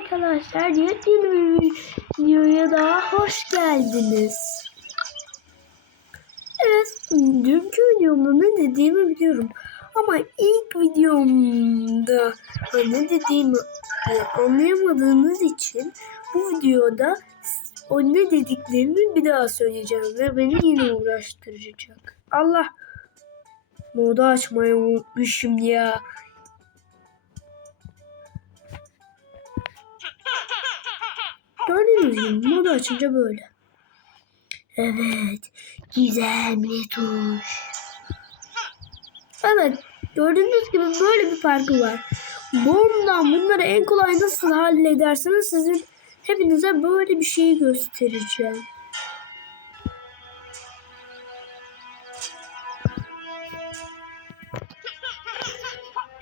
arkadaşlar, yepyeni bir videoya daha hoş geldiniz. Evet, dünkü videomda ne dediğimi biliyorum. Ama ilk videomda ne dediğimi anlayamadığınız için bu videoda o ne dediklerini bir daha söyleyeceğim ve beni yine uğraştıracak. Allah, modu açmayı unutmuşum ya. Gördüğünüz gibi modu açınca böyle. Evet, gizemli tuş. Evet, gördüğünüz gibi böyle bir farkı var. Bunları en kolay nasıl halledersiniz sizin hepinize böyle bir şeyi göstereceğim.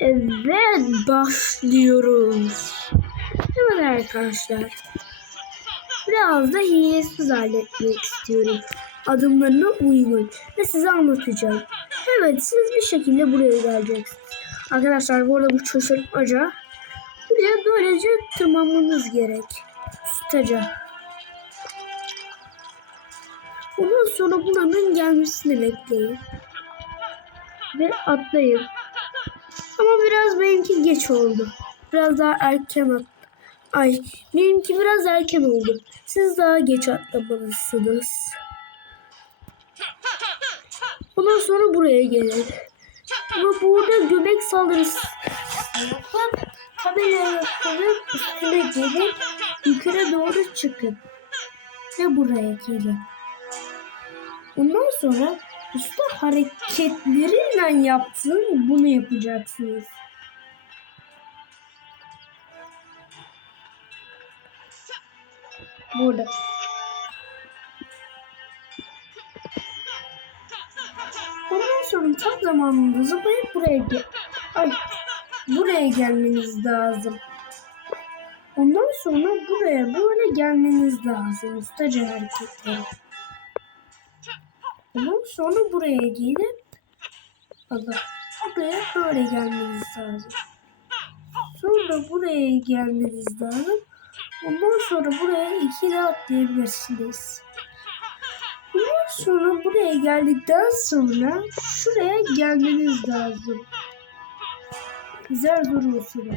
Evet, başlıyoruz. Evet arkadaşlar, biraz da hilesiz halletmek istiyorum. Adımlarına uygun ve size anlatacağım. Evet, siz bir şekilde buraya geleceksiniz. Arkadaşlar, bu arada bu şaşırtmaca. Buraya böylece tırmanmanız gerek. Ustaca. Ondan sonra buranın gelmesini bekleyin. Ve atlayın. Ama biraz benimki geç oldu. Biraz daha erken benimki biraz erken oldu. Siz daha geç atlamalısınız. Ondan sonra buraya gelin. Ama burada göbek saldırısı yapıp tabelaya koyup üstüne gelip yukarı doğru çıkın. Ve buraya gelin. Ondan sonra usta hareketleriyle yaptığım bunu yapacaksınız. Burada. Ondan sonra tam zamanında zıplayıp buraya gelmeniz lazım. Ondan sonra buraya böyle gelmeniz lazım. Ustaca hareketler. Ondan sonra buraya gelip buraya böyle gelmeniz lazım. Sonra buraya gelmeniz lazım. Ondan sonra buraya ikili atlayabilirsiniz. Ondan sonra buraya geldikten sonra şuraya gelmeniz lazım. Zar zor olsun.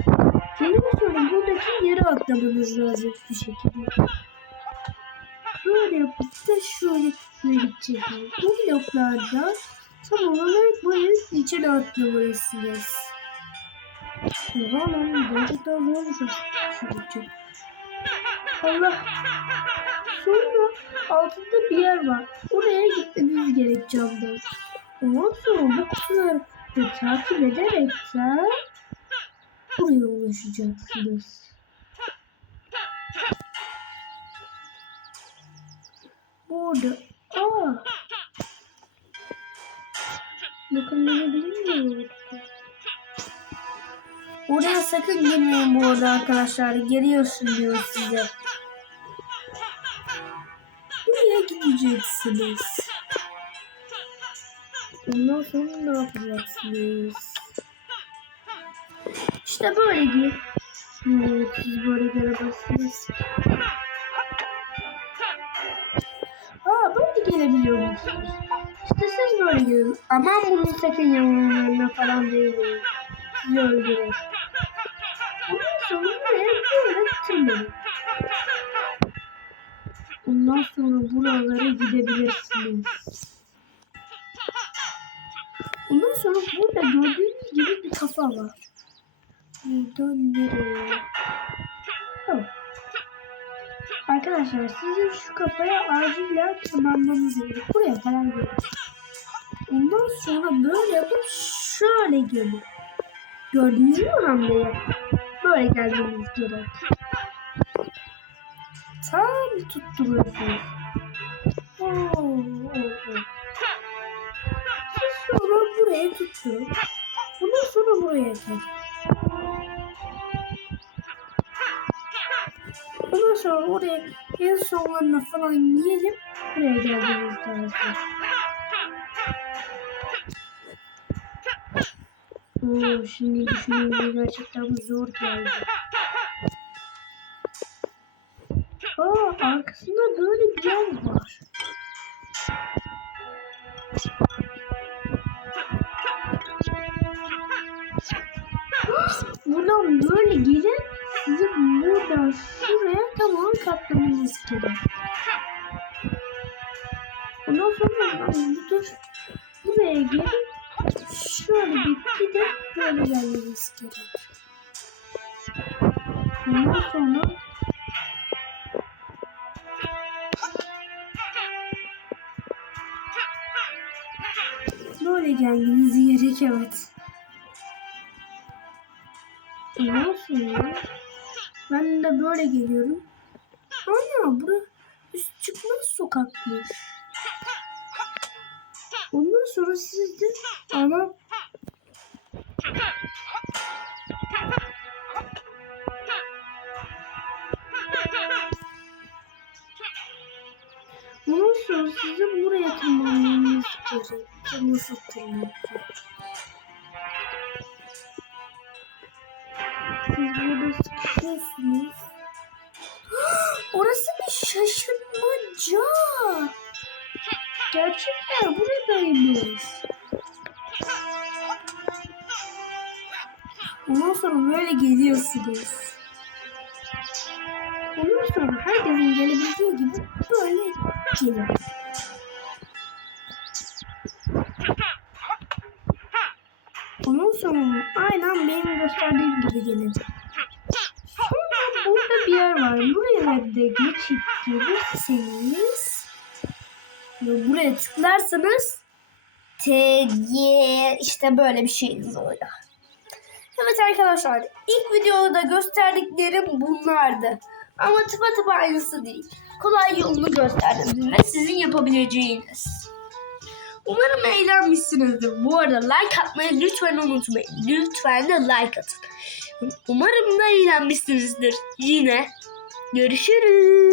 Ondan sonra buradaki yere atlamanız lazım bir şekilde. Böyle yapıp da şöyle gideceksiniz. Bu bloklarda tam olarak böyle içine atlamalısınız. Lan gerçekten zormuş o. Allah. Sonra altında bir yer var. Oraya gitmeniz gerek camdan. Ondan sonra bu kutuları takip ederekten buraya ulaşacaksınız. Burada. Bakın beni bilmiyor. Oraya sakın girmeyin bu arada arkadaşlar. Geliyorsun diyor size. Buraya gideceksiniz. Ondan sonra ne yapacaksınız? İşte böyle diyor. Evet, siz böyle gelemezsiniz. Böyle gelebiliyor musunuz? İşte siz böyle gelin. Aman bunun sakın yanlarına falan değil. Sizi öldürür. Ondan sonra buraya böyle tırmanın. Ondan sonra buralara gidebilirsiniz. Ondan sonra burada gördüğünüz gibi bir kafa var. Buradan nereye? Arkadaşlar sizin şu kafaya acilen tırmanmanız gerekiyor. Buraya kadar gelin. Ondan sonra böyle yapıp şöyle gelin. Gördünüz mü hamleyi? Böyle gelmeniz gerek. Tam tutturuyorsunuz. Siz sonra buraya tutturun. Ondan sonra buraya gelin. Ondan sonra oraya en sonlarına falan gelip buraya geldiğiniz lazım. Şimdi düşününce gerçekten zor geldi. Arkasında böyle bir yer var. Buradan böyle gelip sizi buradan şuraya tamam katlamanız gerek. Ondan sonra buraya gelip şöyle bir de böyle gelmeniz gerek. Ondan sonra böyle gelmeniz gerek, evet. Ondan sonra ben de böyle geliyorum. Ana bura üst çıkmaz sokakmış. Ondan sonra siz de ama ondan sonra sizi buraya tırmanmanız gerek. Nasıl tırmanacak? Siz burada sıkışıyorsunuz. Orası bir şaşırtmaca. Gerçekten buradaymış. Ondan sonra böyle geliyorsunuz. Ondan sonra herkesin gelebildiği gibi böyle gelin. Ondan sonra aynen benim gösterdiğim gibi gelin. Sonra burada bir yer var. Buraya da geçip gelirseniz buraya tıklarsanız TG işte böyle bir şeyiniz oluyor. Evet arkadaşlar, ilk videoda gösterdiklerim bunlardı. Ama tıpatıp aynısı değil. Kolay yolunu gösterdim ve sizin yapabileceğiniz. Umarım eğlenmişsinizdir. Bu arada like atmayı lütfen unutmayın. Lütfen de like atın. Umarım da eğlenmişsinizdir. Yine görüşürüz.